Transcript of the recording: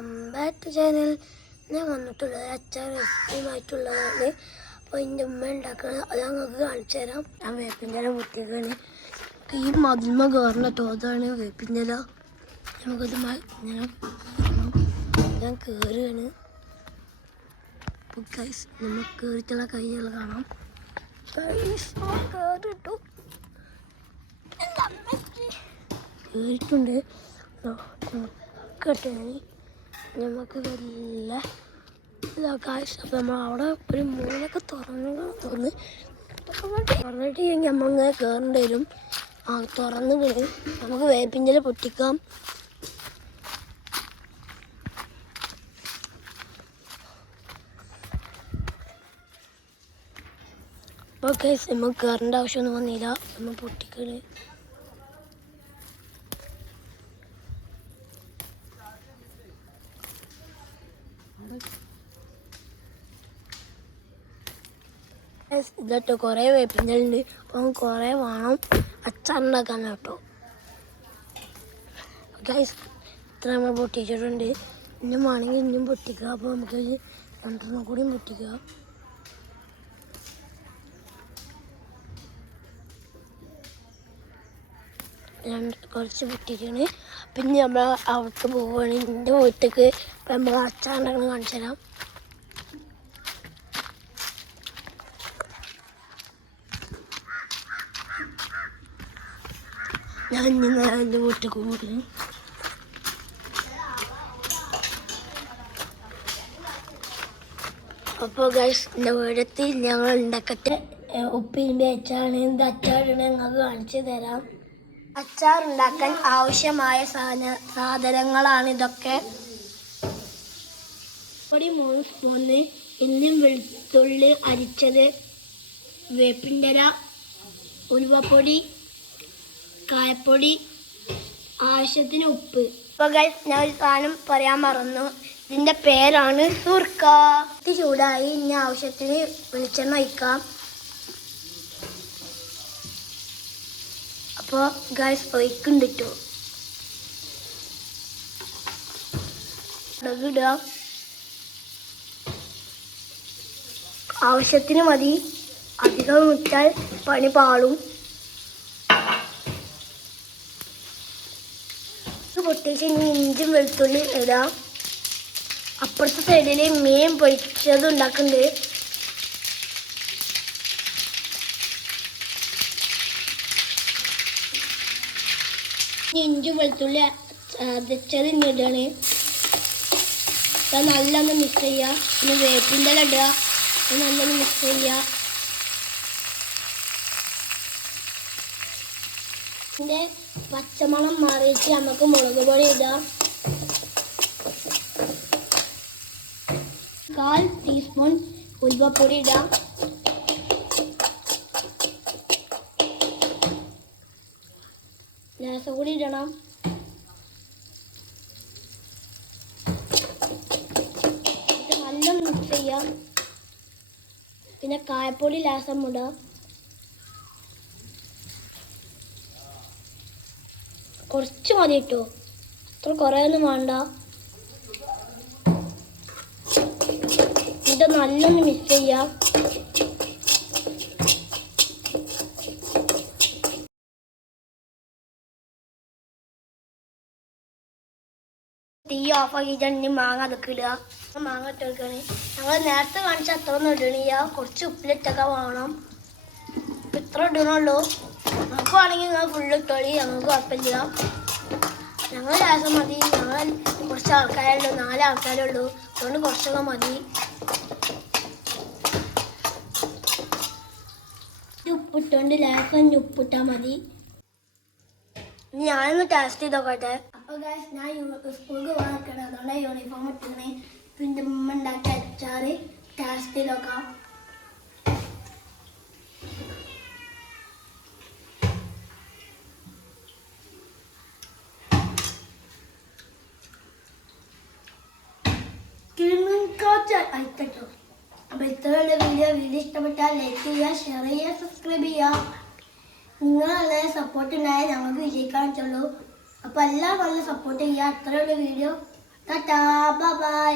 Welcome back to channel. ഞാൻ വന്നിട്ടുള്ളത് അച്ചാർ റെസിപ്പിയുമായിട്ടുള്ളതാണ്. അപ്പോൾ എൻ്റെ ഉമ്മ ഉണ്ടാക്കുന്നത് അത് ഞങ്ങൾക്ക് കാണിച്ചു തരാം. ഞാൻ വേപ്പിൻ്റെ ഇല പൊട്ടിയാണ്. ഈ മതിൽമ കയറുന്ന തോതാണ് വേപ്പിൻ്റെ ഇല. നമുക്കത് ഞാൻ കയറുകയാണ്. ഗൈസ് നമുക്ക് കയറിയിട്ടുള്ള കൈകൾ കാണാം. കയറിട്ടു കയറിയിട്ടുണ്ട്. കേട്ടോ നമുക്ക് വല്ല കാശ്. അപ്പം നമ്മൾ അവിടെ ഒരു മൂലൊക്കെ തുറന്നിട്ട് നമ്മൾ അങ്ങനെ കയറേണ്ടി വരും. തുറന്ന് നമുക്ക് വേപ്പിൻ്റെ ഇല പൊട്ടിക്കാം. അപ്പോൾ കേസ് നമുക്ക് കയറേണ്ട ആവശ്യമൊന്നും വന്നില്ല. നമ്മൾ പൊട്ടിക്കണ്. ഇതട്ടോ കുറേ വേപ്പിൻ്റെ ഉണ്ട്. അപ്പം കുറേ വേണം അച്ചാറുണ്ടാക്കാൻ കേട്ടോ. ഗൈസ് ഇത്ര നമ്മൾ പൊട്ടിച്ചിട്ടുണ്ട്. ഇനിയും വേണമെങ്കിൽ ഇനിയും പൊട്ടിക്കുക. അപ്പോൾ നമുക്ക് രണ്ടെണ്ണം കൂടിയും പൊട്ടിക്കുക. കുറച്ച് പൊട്ടിക്കാണ്. പിന്നെ നമ്മൾ അവിടേക്ക് പോവുകയാണ്. എൻ്റെ വീട്ടിലേക്ക്. അപ്പം നമ്മൾ അച്ചാറുണ്ടാക്കണം കാണിച്ചു തരാം. ഞാൻ ഇന്ന് എൻ്റെ വീട്ടിലേക്ക് പോകുന്നു. അപ്പോൾ ഗൈസ് എൻ്റെ വീടത്തിൽ ഞങ്ങൾ ഉണ്ടാക്കട്ടെ. ഉപ്പിൻ്റെ അച്ചാറാണ്. എന്ത് അച്ചാറാണ് ഞങ്ങൾക്ക് കാണിച്ചു തരാം. അച്ചാർ ഉണ്ടാക്കാൻ ആവശ്യമായ സാധനങ്ങളാണ് ഇതൊക്കെ. പൊടി 3 സ്പൂണ്, ഇന്നും വെളുത്തുള്ളി അരിച്ചത്, വേപ്പിൻ്റെ ഇല, ഉലുവപ്പൊടി, കായപ്പൊടി, ആവശ്യത്തിന് ഉപ്പ്. അപ്പോൾ ഗൈസ് ഞാൻ ഒരു സാധനം പറയാൻ മറന്നു. ഇതിൻ്റെ പേരാണ് സുർക്ക. ഇത് ചൂടായി. ഇനി ആവശ്യത്തിന് വെളിച്ചെണ്ണ ഒഴിക്കാം. അപ്പോൾ ഗൈസ് ഒഴിക്കുന്നുണ്ട് കേട്ടോ. ഇടുക. ആവശ്യത്തിന് മതി. അധികം വിട്ടാൽ പണി പാളും. പൊട്ടിച്ച് ഇനി ഇഞ്ചും വെളുത്തുള്ളി ഇടാം. അപ്പുറത്തെ സൈഡിൽ മീൻ പൊരിച്ചത് ഉണ്ടാക്കുന്നുണ്ട്. ഇഞ്ചും വെളുത്തുള്ളി അരച്ചത് ഇടാണ്. നല്ലൊന്ന് മിക്സ് ചെയ്യുക. പിന്നെ വേപ്പിൻ്റെ ഇല ഇടുക. നല്ലൊന്ന് മിക്സ് ചെയ്യുക. ഇതിൻ്റെ പച്ചമണം മാറിയിട്ട് നമുക്ക് മുളക് പൊടി ഇടാം. 1/4 ടീസ്പൂൺ ഉലുവപ്പൊടി ഇടാം. ലേശം കൂടി ഇടണം. നല്ല മിക്സ് ചെയ്യാം. പിന്നെ കായപ്പൊടി ലേശം ഇടാം. കുറച്ച് മതി കേട്ടോ. അത്ര കുറേ ഒന്നും വേണ്ട. ഇത് നല്ലൊന്ന് മിക്സ് ചെയ്യാം. തീ ഓഫാക്കിയിട്ടാണ് മാങ്ങ അതൊക്കെ ഇടുക. മാങ്ങ ഇട്ട് വെക്കുകയാണ്. ഞങ്ങൾ നേരത്തെ കാണിച്ച അത്ര ഒന്നും ഇടണില്ല. കുറച്ച് ഉപ്പിലിട്ടൊക്കെ വേണം. ഇത്ര ഇടണുള്ളൂ. നമുക്ക് വേണമെങ്കിൽ നിങ്ങൾ ഫുള്ള് ഇട്ടോളി. ഞങ്ങൾക്ക് കുഴപ്പമില്ല. ഞങ്ങൾ ലേശം മതി. ഞങ്ങൾ കുറച്ച് ആൾക്കാരുള്ളൂ. 4 ആൾക്കാരുള്ളൂ. അതുകൊണ്ട് കുറച്ചൊക്കെ മതി. ഉപ്പിട്ടോണ്ട് ലേശം ഉപ്പിട്ടാൽ മതി. ഞാനൊന്ന് ടേസ്റ്റ് ചെയ്ത് നോക്കട്ടെ. അപ്പോൾ ഗൈസ് ഞാൻ സ്കൂളിൽ പോകാൻ നിൽക്കണം. അതുകൊണ്ട് യൂണിഫോം ഇട്ടിക്കണേ. പിന്നെ ഉമ്മ ഉണ്ടാക്കിയ അച്ചാർ ടേസ്റ്റ് ചെയ്ത് നോക്കാം. അയക്കട്ടോ. അപ്പോൾ ഇത്രയുള്ള വീഡിയോ ഇഷ്ടപ്പെട്ടാൽ ലൈക്ക് ചെയ്യുക, ഷെയർ ചെയ്യുക, സബ്സ്ക്രൈബ് ചെയ്യുക. നിങ്ങളെ സപ്പോർട്ട് ഉണ്ടായാൽ ഞങ്ങൾക്ക് വിജയിക്കാൻ പറ്റുള്ളൂ. അപ്പോൾ എല്ലാം നല്ല സപ്പോർട്ട് ചെയ്യുക. അത്രയുള്ള വീഡിയോ. Tata bye.